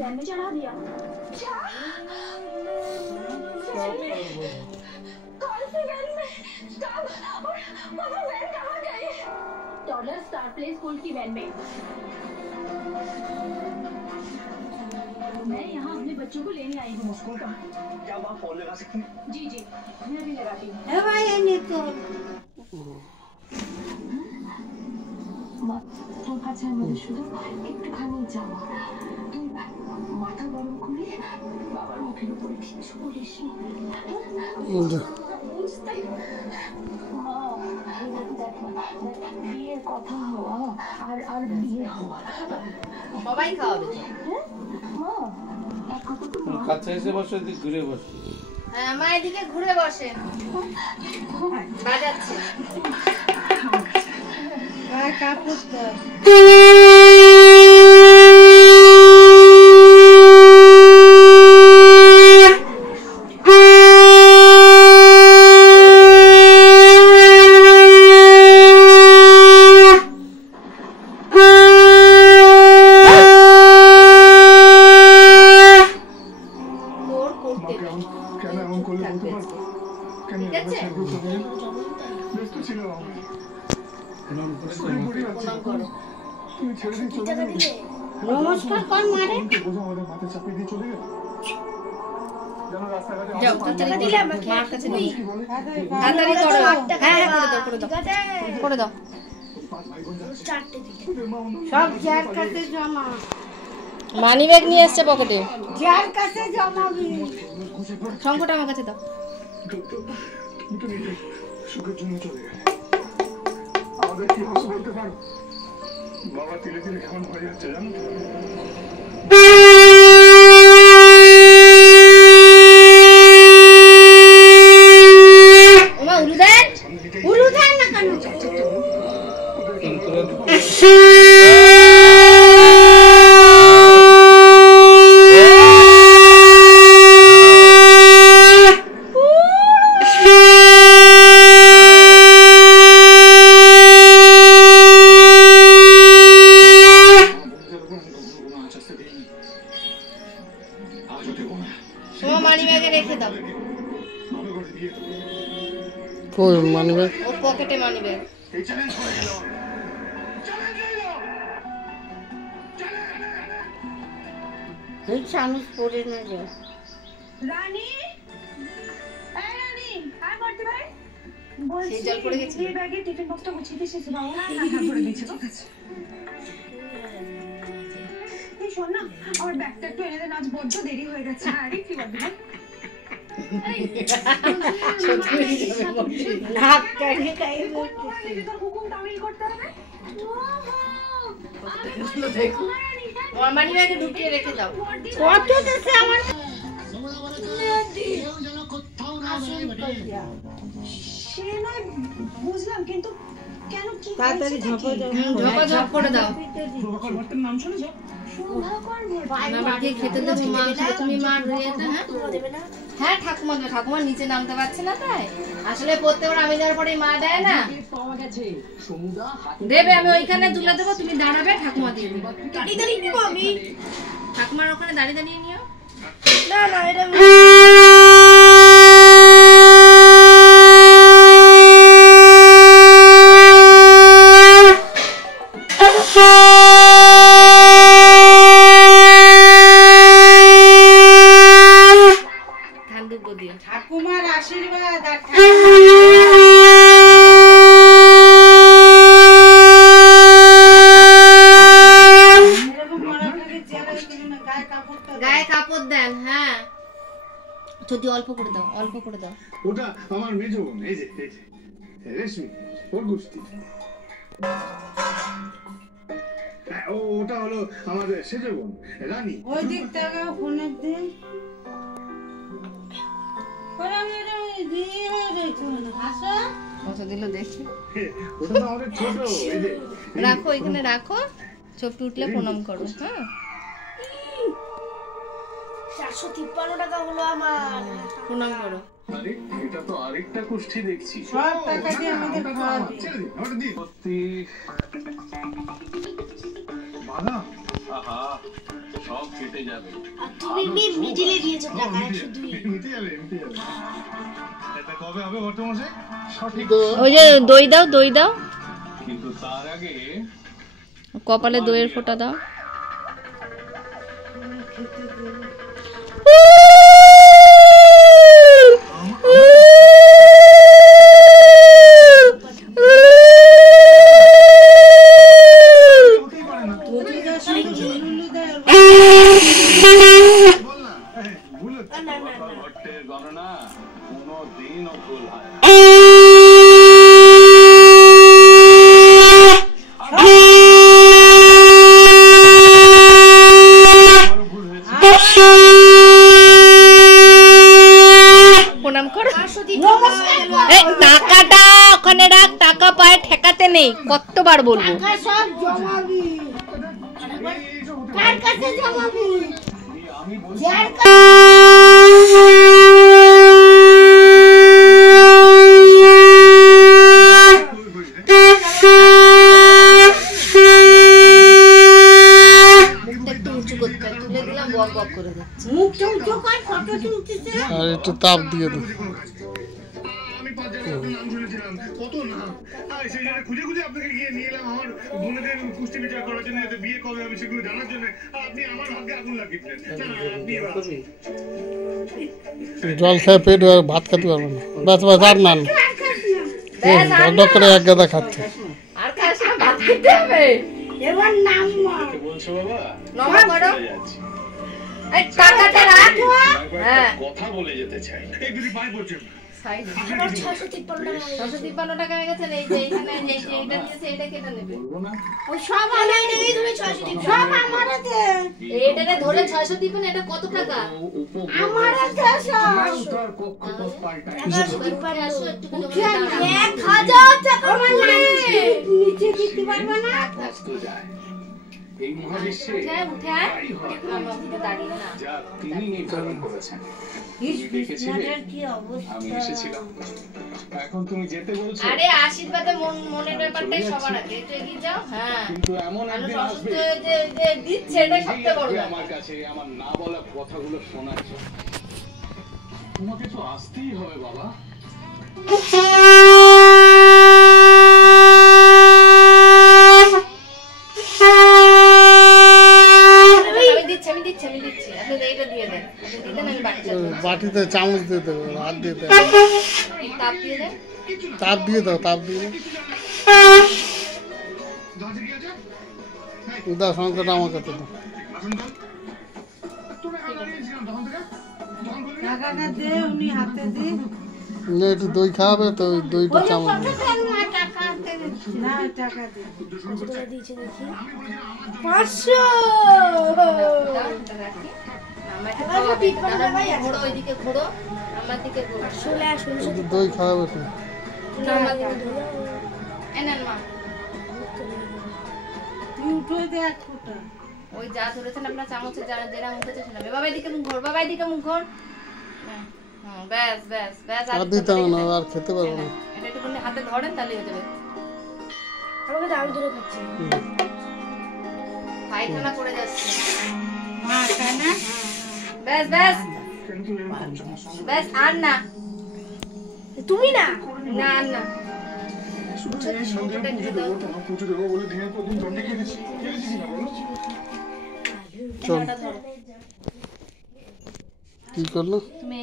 Van में चढ़ा दिया। क्या? कौन सी वैन में? कब? और वो वैन कहाँ गई? टॉडलर स्टार प्ले स्कूल की वैन में। मैं यहाँ अपने बच्चों को लेने आई हूँ। स्कूल का क्या वहाँ फोन लगा सकती हैं? जी जी, मैं अभी लगाती हूँ। তোর কাছে আমি শুধু একটুখানি যাওয়া, তুই মাথা গরম করে বাবার মুখের উপরে কিছু বলিস বিয়ের কথা হওয়া আর বিয়ে হওয়া সবাই খাওয়াবে। কাছে এসে বসে, ঘুরে বসে। হ্যাঁ, মা এদিকে ঘুরে বসে, বাজাচ্ছে। কাপড় নমস্কার কর মারে যাও তাড়াতাড়ি দিলে আমাকে মার কাছে নেই তাড়াতাড়ি করো। হ্যাঁ করে দাও চারটে দিকে সব যার কাছে জমা। মানি ব্যাগ নিয়ে এসেছে পকেটে, যার কাছে জমাবি। সংকট আমার কাছে দাও। সুখের জন্য চলে গেলে আমাদের কি হবে বলতে পারো? বাবা ধীরে ধীরে কেমন হয়ে যাচ্ছে জানো তো? উলুদান না কেন? মানি ব্যাগ ও পকেটে মানি ব্যাগ। এই চামচ পড়ে না যায়। রানী, এই রানী, আর করতে ভাই বলছি জল পড়ে গেছে। এই ব্যাগে টিফিন বক্সটা গুছিয়ে দিয়েছিস বাবা? না ভরে দিয়েছি তো। এই শোন না, আমার ব্যাগটা একটু এনে দে, আজ বড্ড দেরি হয়ে গেছে। আরে কি বলবি ভাই? ঢুকিয়ে রেখে দাও। বুঝলাম, কিন্তু কেন? কি তাড়াতাড়ি ঝপঝপ করে দাও। নাম শুনেছ? খেতে দেবো মা, তুমি মা ধুয়ে দে। হ্যাঁ ঠাকুমা দেবে, ঠাকুমা নিচে নামতে পারছে না তাই। আসলে প্রত্যেকবার আমি দেওয়ার পরে মা দেয় না, দেবে। আমি ওইখানে তুলে দেবো, তুমি দাঁড়াবে, ঠাকুমা দিয়ে দেবো। আমি ঠাকুমার ওখানে দাঁড়িয়ে দাঁড়িয়ে নিও। না না, এটা ঠাকুমার আশীর্বাদ। গায়ে কাপড় দেন। হ্যাঁ যদি অল্প করে দাও, অল্প করে দাও। ওটা আমার মেজ বোন, এই যে রেশমি, ওর গোষ্ঠী। ওটা হলো আমাদের সেজ বোন রানী। ওই দিক থেকে ফোনের দিন রাখো, এখানে রাখো, ছবি উঠলে প্রণাম করো। হ্যাঁ 453 টাকা হলো আমার, প্রণাম করো। আরে এটা তো আরেকটা কুষ্টি দেখছি। সব টাকা দিয়ে আমাদের খাওয়াবি। আমাদের দি সত্যি বাবা। আহা সব কেটে যাবে। তুমি মিডিলে দিয়েছো টাকা 102 মিটে যাবে। এটা কবে হবে বর্তমশাই? সঠিক ওই যে দই দাও, দই দাও, কিন্তু তার আগে কপালে দইয়ের ফোঁটা দাও। ভট্টের গণনা কোনো দিনও ভুল হয় না। প্রণাম করো। এই টাকাটা ওখানে রাখ, টাকা পায়ে ঠেকাতে নেই, কতবার বলবো। সব জমাবি কার কাছে জমাবি? আমি বলছি যার মুখটা উঁচু কর, ফটো তুলতেছে। আর একটু তাপ দিয়ে দাও। আমি 5 জায়গায় নাম শুনেছিলাম, কত নাম। সেই জন্য খুঁজে খুঁজে আপনাকে গিয়ে নিয়ে এলাম আমার বোনেদের কুস্তি বিচার করার জন্য, এতে বিয়ে কবে হবে সেগুলো জানার জন্য। আপনি আমার ভাগ্যে আগুন লাগিয়ে দিলেন। না, আপনি এবার জল খেয়ে পেট ভরে ভাত খেতে পারবে না। বাস বাস আর না, ডক করে এক গাদা খাচ্ছে। আর খাস না, ভাত খেতে হবে। এবার নাম বলছো বাবা, নমা করো। যাচ্ছি। এই টাকাটা রাখ। হ্যাঁ, কথা বলে যেতে চাই। এই দুটি পাই পড়ছে। সাইড আবার 653 টাকা 653 টাকা হয়ে গেছে। এই যে এখানে যে এইটা দিয়েছে, এটা কেটে নেবে। ওই সব আমার নেই, ধরে 653 সব আমার আছে। এইটারে ধরে 653, এটা কত টাকা? আমার আছে সব। এবার আসো একটুখানি ওখানে দাঁড়াও। 1000 টাকা আমার নেই। নিচে দিতে পারবে না? তো যায় এই মহাবিশ্বে উঠে উঠে আয়। আমার দিকে দাঁড়িয়ে না। যা তিনি নির্ধারণ করেছেন। তুমি দেখেছিলে আমি এসেছিলাম, এখন তুমি যেতে বলছো। আরে আশীর্বাদে মনের ব্যাপারটাই সবার আগে, একটু এগিয়ে যাও। হ্যাঁ, কিন্তু এমন মানুষ একদিন অসুস্থ আসবে হয়ে যে দিচ্ছে, এটা সবচেয়ে বড় এই ব্যাপার। আমার কাছে আমার না বলা কথাগুলো শোনার জন্য। তোমাকে তো আসতেই হবে বাবা। আমি দিচ্ছি। আপনি এইটা দিয়ে দেন। আপনি দিতেন, আমি বাটিটা দিই। বাটিতে চামচ দিয়ে দেবে, হাত দিয়ে দেবে। এই তাপ দিয়ে দেন। তাপ দিয়ে দাও, তাপ দিয়ে দাও। দরজা কি আছে? দাও, সংখ্যাটা আমার কাছে দাও। আসুন তো। তোরা একা দাঁড়িয়েছিলাম তখন থেকে। তখন বললি না? টাকাটা দে, উনি হাতে দে। না, একটু দই খাওয়াবে তো, ওই দইটা চামচ দিয়ে। টাকা হাতে দিচ্ছি না, টাকা দে। কত টাকা দিয়েছে দেখি? 500। দাও, এটা রাখি। আমাকে খাওয়াবে। ঘোরো, ওইদিকে ঘোরো, আমার দিকে ঘোরো। একটু দই খাওয়াবে তো। আমার দিকে ঘোরো। এই নেন মা। তুই উঠে দে এক ফোঁটা। ওই যা ধরেছেন আপনার চামচে, যেটা মুখে চেয়েছিলাম। বাবা এদিকে মুখ ঘোর, বাবা এদিকে মুখ ঘোর। হ্যাঁ, ব্যাস ব্যাস ব্যাস। আর দিতে হবে না, আর খেতে পারবো না। এটা একটু হাতে ধরেন, তাহলে হয়ে যাবে। আমাকে দাম ধরে খাচ্ছি। পায়খানা করে যাচ্ছে। মা তাই না? ব্যাস ব্যাস ব্যাস, আর না। তুমি না? না আর না। পুজো দেবো বলে দিনের পর দিন দণ্ডে খেয়েছি কিনা বলো? চল, কি করলো? তুমি